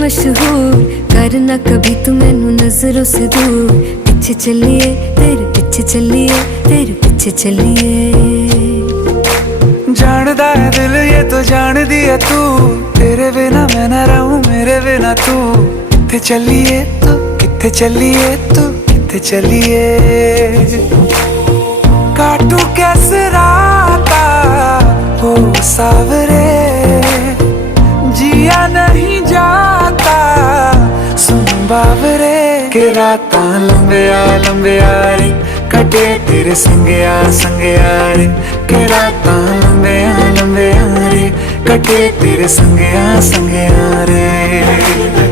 मशहूर, करना कभी तू मैनू नजरों से दूर। पीछे चलिए तेरे पीछे चलिए, तेरे पीछे चलिए। जानदा है दिल ये तो जान दिया तू, तेरे बिना मैं ना रहूं मेरे बिना तू। किथे चलिए तू, किथे चलिए तू, किथे चलिए। काटू कैसे राता हो सावरे, जिया नहीं जाता सुन बावरे। के रातां लंबिया लंबिया रे, कटे तेरे संगया संगया रे। के रातां लंबिया लंबिया रे, कटे तेरे संगया संगया रे।